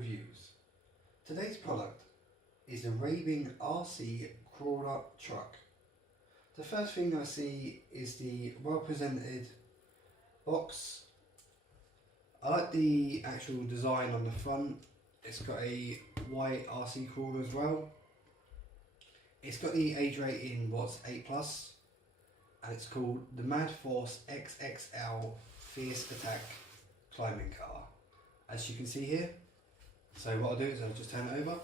reviews. Today's product is a Rabing RC crawler truck. The first thing I see is the well presented box. I like the actual design on the front. It's got a white RC crawler as well. It's got the age rating what's 8+, and it's called the Mad Force XXL Fierce Attack climbing car, as you can see here. So what I'll do is I'll just turn it over,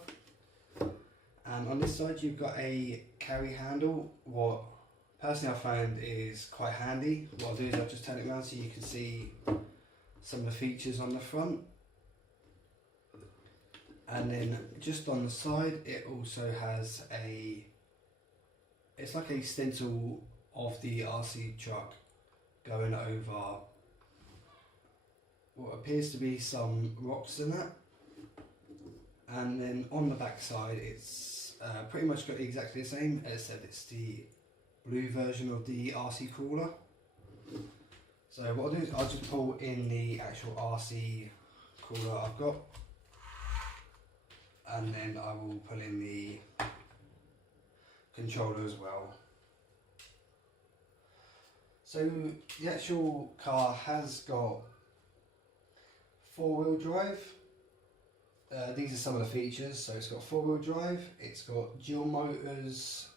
and on this side you've got a carry handle. What personally I found is quite handy. What I'll do is I'll just turn it around so you can see some of the features on the front. And then just on the side it also has it's like a stencil of the RC truck going over what appears to be some rocks in that. And then on the back side it's pretty much got exactly the same. As I said, it's the blue version of the RC crawler. So what I'll do is I'll just pull in the actual RC crawler I've got, and then I will pull in the controller as well. So the actual car has got 4-wheel drive. These are some of the features. So it's got 4-wheel drive, it's got dual motors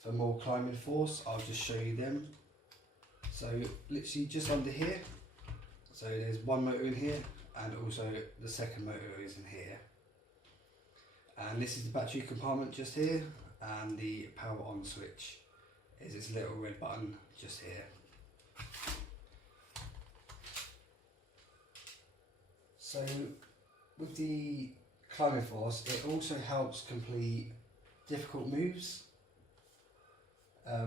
for more climbing force. I'll just show you them. So literally just under here, so there's one motor in here, and also the second motor is in here. And this is the battery compartment just here, and the power on switch is this little red button just here. So with the climbing force, it also helps complete difficult moves.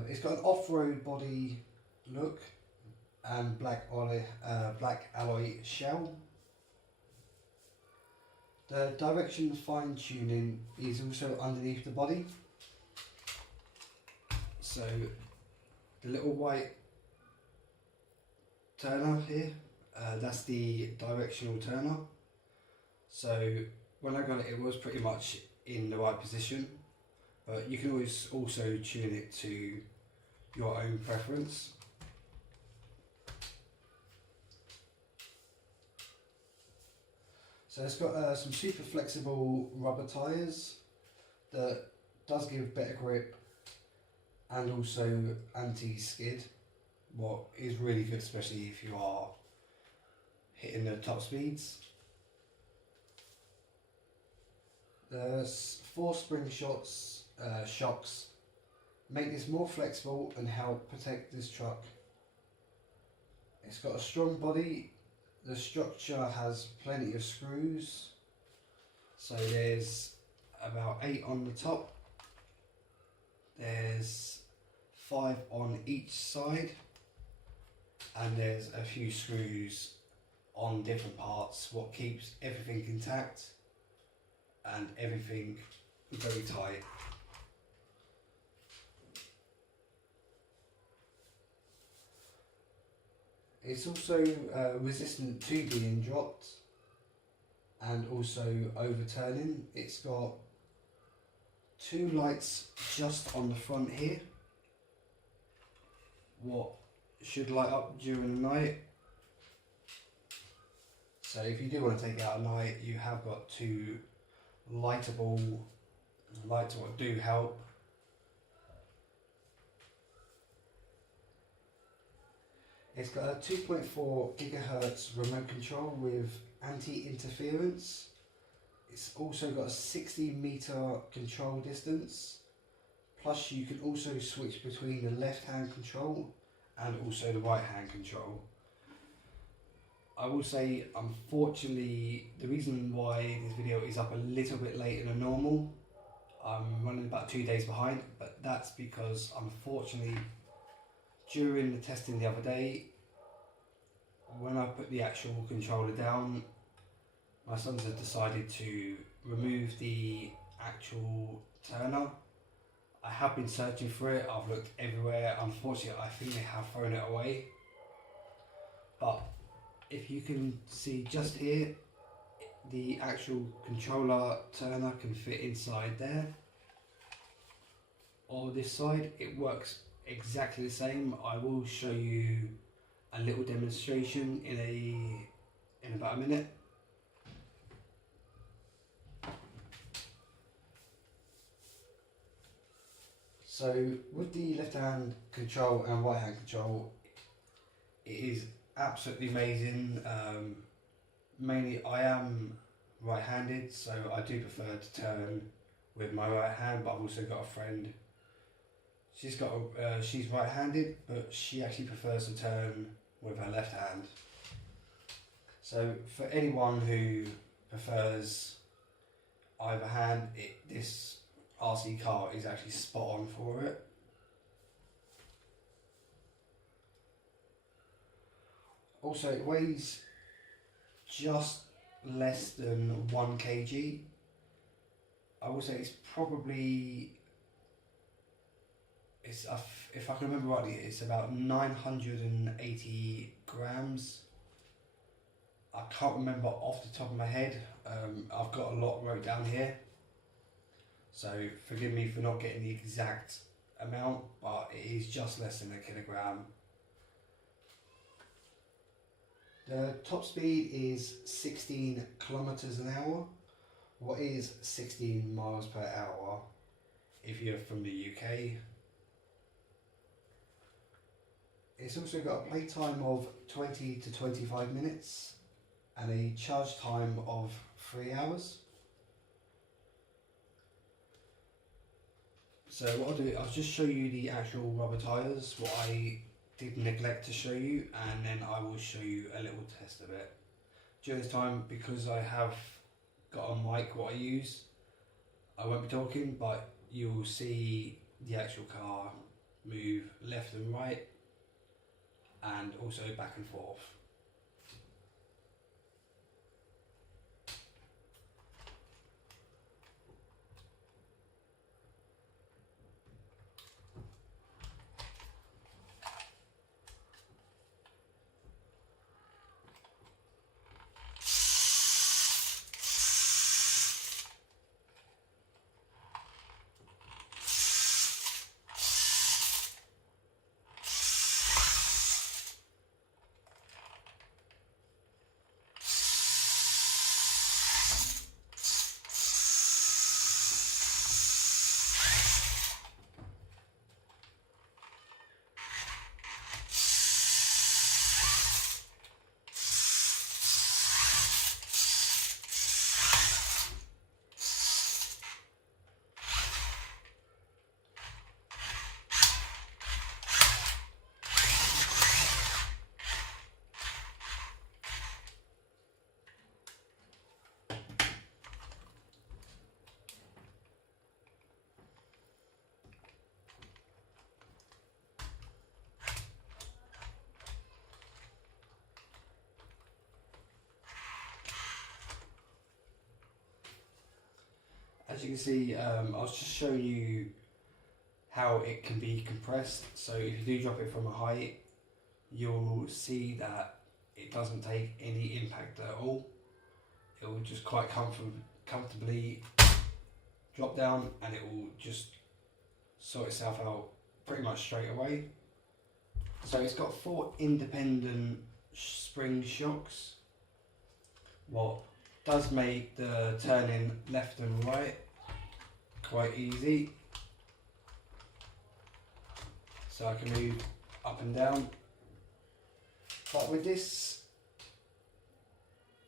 It's got an off-road body look and black alloy shell. The direction fine tuning is also underneath the body. So the little white turner here, that's the directional turner. So when I got it, it was pretty much in the right position, but you can always also tune it to your own preference. So it's got some super flexible rubber tyres that does give better grip and also anti-skid, what is really good, especially if you are hitting the top speeds. There's 4 spring shocks make this more flexible and help protect this truck. It's got a strong body. The structure has plenty of screws, so there's about 8 on the top, there's 5 on each side, and there's a few screws on different parts, what keeps everything intact and everything very tight. It's also resistant to being dropped and also overturning. It's got 2 lights just on the front here, what should light up during the night. So if you do want to take it out at night, you have got 2 lightable lights what do help. It's got a 2.4 GHz remote control with anti-interference. It's also got a 60-meter control distance. Plus you can also switch between the left-hand control and also the right-hand control. I will say, unfortunately, the reason why this video is up a little bit later than normal, I'm running about 2 days behind, but that's because unfortunately during the testing the other day, when I put the actual controller down, my sons have decided to remove the actual turner. I have been searching for it, I've looked everywhere. Unfortunately, I think they have thrown it away. But if you can see just here, the actual controller turner can fit inside there, or this side. It works exactly the same. I will show you a little demonstration in about a minute. So with the left hand control and right hand control, it is absolutely amazing. Mainly I am right handed, so I do prefer to turn with my right hand, but I've also got a friend, she's right handed, but she actually prefers to turn with her left hand. So for anyone who prefers either hand, this RC car is actually spot on for it. Also, it weighs just less than 1 kg. I will say it's probably, if I can remember rightly, it's about 980 grams. I can't remember off the top of my head. I've got a lot wrote down here, so forgive me for not getting the exact amount, but it is just less than a kilogram. The top speed is 16 kilometers an hour. What is 16 miles per hour if you're from the UK? It's also got a play time of 20 to 25 minutes and a charge time of 3 hours. So what I'll do, I'll just show you the actual rubber tyres, what I did neglect to show you, and then I will show you a little test of it. During this time, because I have got a mic what I use, I won't be talking, but you'll see the actual car move left and right and also back and forth. As you can see, I was just showing you how it can be compressed. So if you do drop it from a height, you'll see that it doesn't take any impact at all. It will just quite comfortably drop down, and it will just sort itself out pretty much straight away. So it's got 4 independent spring shocks, what does make the turning left and right quite easy. So I can move up and down. But with this,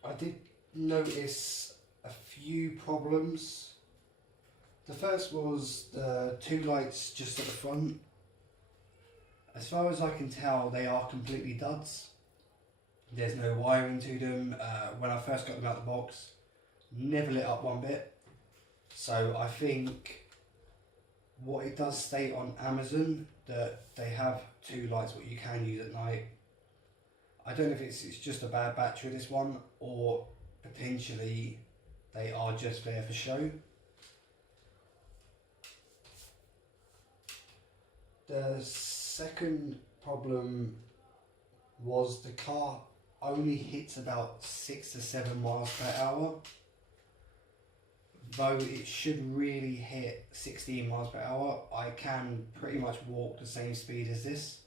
I did notice a few problems. The first was the 2 lights just at the front. As far as I can tell, they are completely duds. There's no wiring to them. When I first got them out of the box, never lit up one bit. So I think what it does state on Amazon, that they have 2 lights what you can use at night. I don't know if it's just a bad battery, this one, or potentially they are just there for show. The second problem was the car only hits about 6 to 7 miles per hour, though it should really hit 16 miles per hour. I can pretty much walk the same speed as this.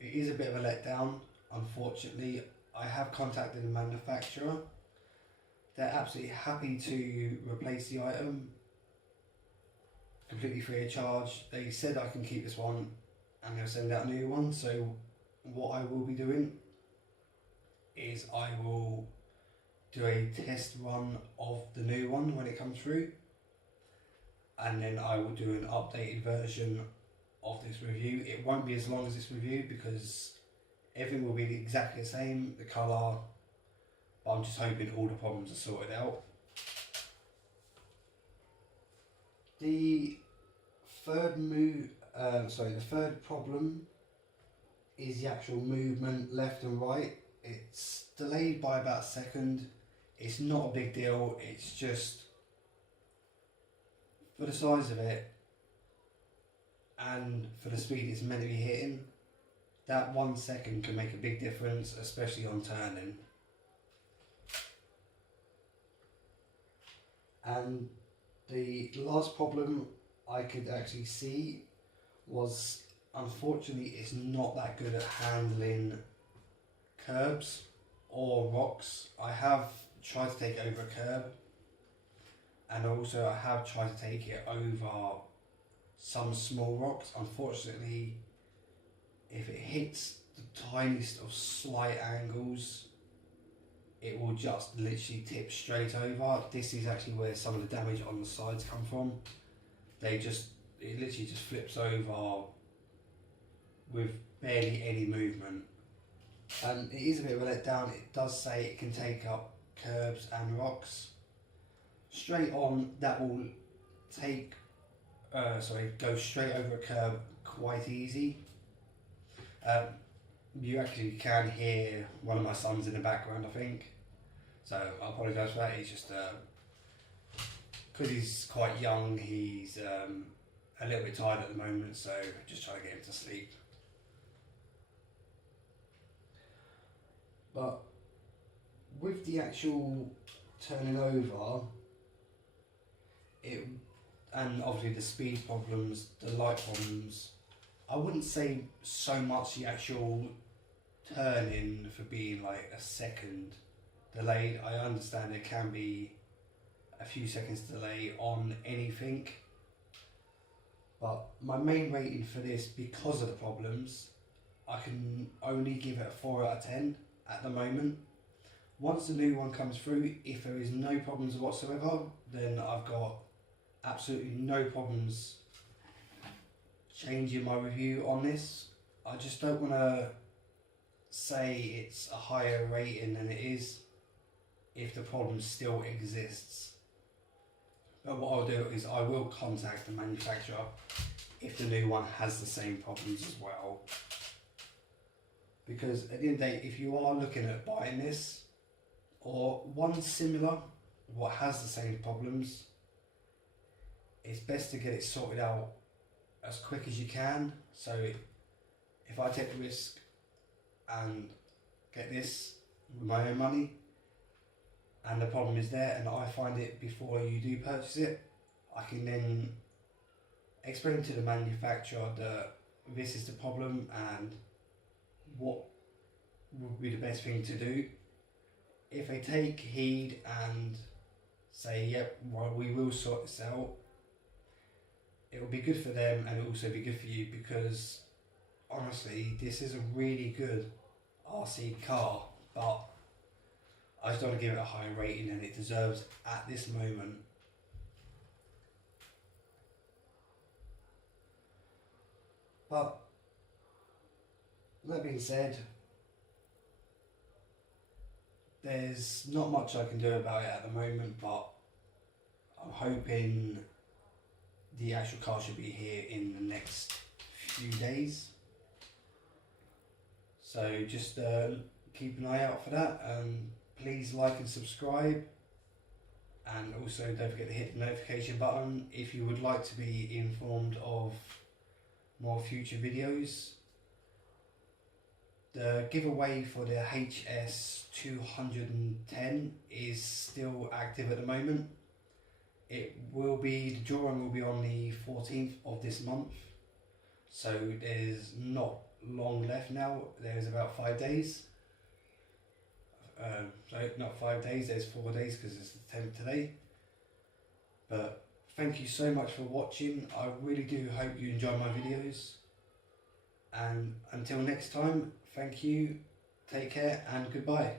It is a bit of a letdown, unfortunately. I have contacted the manufacturer. They're absolutely happy to replace the item completely free of charge. They said I can keep this one and they'll send out a new one. So what I will be doing is I will do a test run of the new one when it comes through, and then I will do an updated version of this review. It won't be as long as this review because everything will be exactly the same, the colour, but I'm just hoping all the problems are sorted out. The third problem is the actual movement left and right. It's delayed by about a second. It's not a big deal. It's just for the size of it and for the speed it's meant to be hitting, that 1 second can make a big difference, especially on turning. And the last problem I could actually see was, unfortunately, it's not that good at handling curbs or rocks. I have tried to take it over a curb, and also I have tried to take it over some small rocks. Unfortunately, if it hits the tiniest of slight angles, it will just literally tip straight over. This is actually where some of the damage on the sides come from. It literally just flips over with barely any movement. And it is a bit of a letdown. It does say it can take up curbs and rocks. Straight on, that will go straight over a curb quite easy. You actually can hear one of my sons in the background, I think. So I apologise for that. He's just, because he's quite young, he's a little bit tired at the moment, so just trying to get him to sleep. But with the actual turning over, and obviously the speed problems, the light problems, I wouldn't say so much the actual turning for being like a second delayed. I understand there can be a few seconds delay on anything, but my main rating for this, because of the problems, I can only give it a 4 out of 10 at the moment. Once the new one comes through, if there is no problems whatsoever, then I've got absolutely no problems changing my review on this. I just don't want to say it's a higher rating than it is if the problem still exists. But what I'll do is I will contact the manufacturer if the new one has the same problems as well. Because at the end of the day, if you are looking at buying this, or one similar, what has the same problems, it's best to get it sorted out as quick as you can. So if I take the risk and get this with my own money, and the problem is there, and I find it before you do purchase it, I can then explain to the manufacturer that this is the problem and what would be the best thing to do. If they take heed and say, yep, well, we will sort this out, it will be good for them and it will also be good for you, because honestly, this is a really good RC car, but I just don't want to give it a higher rating than it deserves at this moment. But that being said, there's not much I can do about it at the moment, but I'm hoping the actual car should be here in the next few days. So just keep an eye out for that, and please like and subscribe, and also don't forget to hit the notification button if you would like to be informed of more future videos. The giveaway for the HS 210 is still active at the moment. The drawing will be on the 14th of this month. So there's not long left now. There's about 5 days. So not 5 days, there's 4 days because it's the 10th today. But thank you so much for watching. I really do hope you enjoy my videos. And until next time, thank you, take care and goodbye.